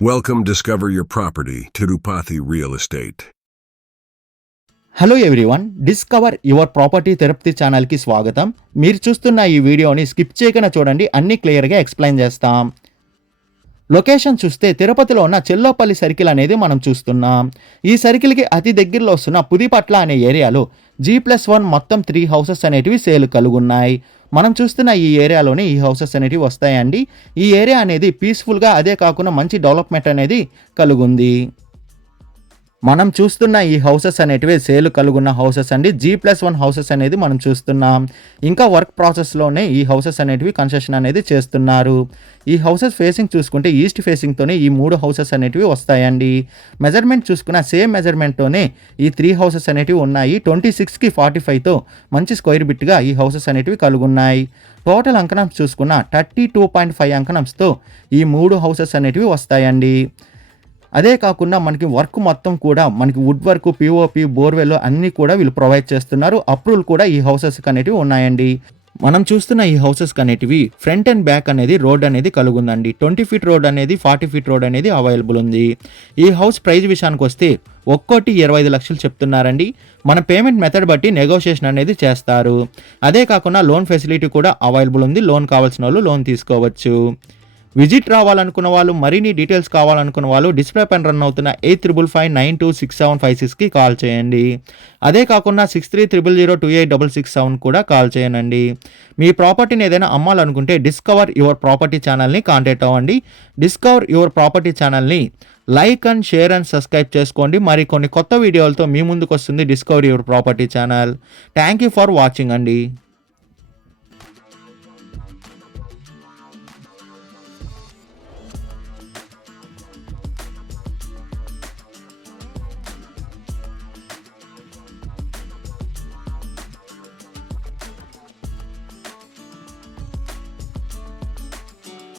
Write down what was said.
Welcome Discover Your Property, Tirupati Real Estate. Hello everyone, discover your property Tirupati ఛానల్కి స్వాగతం. మీరు చూస్తున్న ఈ వీడియోని స్కిప్ చేయకుండా చూడండి, అన్ని క్లియర్గా ఎక్స్ప్లెయిన్ చేస్తాం. లొకేషన్ చూస్తే తిరుపతిలో ఉన్న చెల్లోపల్లి సర్కిల్ అనేది మనం చూస్తున్నాం. ఈ సర్కిల్కి అతి దగ్గరలో వస్తున్న పుదిపట్ల అనే ఏరియాలో G+1 మొత్తం 3 హౌసెస్ అనేటివి సేల్ కలుగున్నాయి. మనం చూస్తున్న ఈ ఏరియాలోనే ఈ హౌసెస్ అనేటివి వస్తాయండి. ఈ ఏరియా అనేది పీస్ఫుల్గా, అదే కాకుండా మంచి డెవలప్మెంట్ అనేది కలుగుంది. మనం చూస్తున్న ఈ హౌసెస్ అనేటివి సేల్ కలుగున్న హౌసెస్ అండి. G+1 హౌసెస్ అనేది మనం చూస్తున్నాం. ఇంకా వర్క్ ప్రాసెస్లోనే ఈ హౌసెస్ అనేటివి కన్స్ట్రక్షన్ అనేది చేస్తున్నారు. ఈ హౌసెస్ ఫేసింగ్ చూసుకుంటే ఈస్ట్ ఫేసింగ్తోనే ఈ 3 హౌసెస్ అనేటివి వస్తాయండి. మెజర్మెంట్ చూసుకున్న సేమ్ మెజర్మెంట్తోనే ఈ 3 హౌసెస్ అనేటివి ఉన్నాయి. 26కి 45తో మంచి స్క్వేర్ బిట్గా ఈ హౌసెస్ అనేటివి కలుగున్నాయి. టోటల్ అంకణంస్ చూసుకున్న 32.5 అంకణంస్తో ఈ 3 హౌసెస్ అనేటివి వస్తాయండి. అదే కాకుండా మనకి వర్క్ మొత్తం కూడా మనకి వుడ్ వర్క్, పిఓపి, బోర్వెల్ అన్నీ కూడా వీళ్ళు ప్రొవైడ్ చేస్తున్నారు. అప్రూవల్ కూడా ఈ హౌసెస్కి అనేటివి ఉన్నాయండి. మనం చూస్తున్న ఈ హౌసెస్కి అనేటివి ఫ్రంట్ అండ్ బ్యాక్ అనేది రోడ్ అనేది కలుగుందండి. 20 ఫీట్ రోడ్ అనేది, 40 ఫీట్ రోడ్ అనేది అవైలబుల్ ఉంది. ఈ హౌస్ ప్రైస్ విషయానికి వస్తే ఒక్కోటి 25 లక్షలు చెప్తున్నారండి. మన పేమెంట్ మెథడ్ బట్టి నెగోషియేషన్ అనేది చేస్తారు. అదే కాకుండా లోన్ ఫెసిలిటీ కూడా అవైలబుల్ ఉంది. లోన్ కావాల్సిన వాళ్ళు లోన్ తీసుకోవచ్చు. విజిట్ రావాలనుకున్న వాళ్ళు, మరిన్ని డీటెయిల్స్ కావాలనుకున్న వాళ్ళు డిస్ప్లే పైన రన్ అవుతున్న 8555926756కి కాల్ చేయండి. అదే కాకుండా 6300028667 కూడా కాల్ చేయండి. మీ ప్రాపర్టీని ఏదైనా అమ్మాలనుకుంటే డిస్కవర్ యువర్ ప్రాపర్టీ ఛానల్ని కాంటాక్ట్ అవ్వండి. డిస్కవర్ యువర్ ప్రాపర్టీ ఛానల్ని like and share and subscribe చేసుకోండి. మరి కొన్ని కొత్త వీడియోలతో మీ ముందుకు వస్తుంది discover your property channel. Thank you for watching అండి.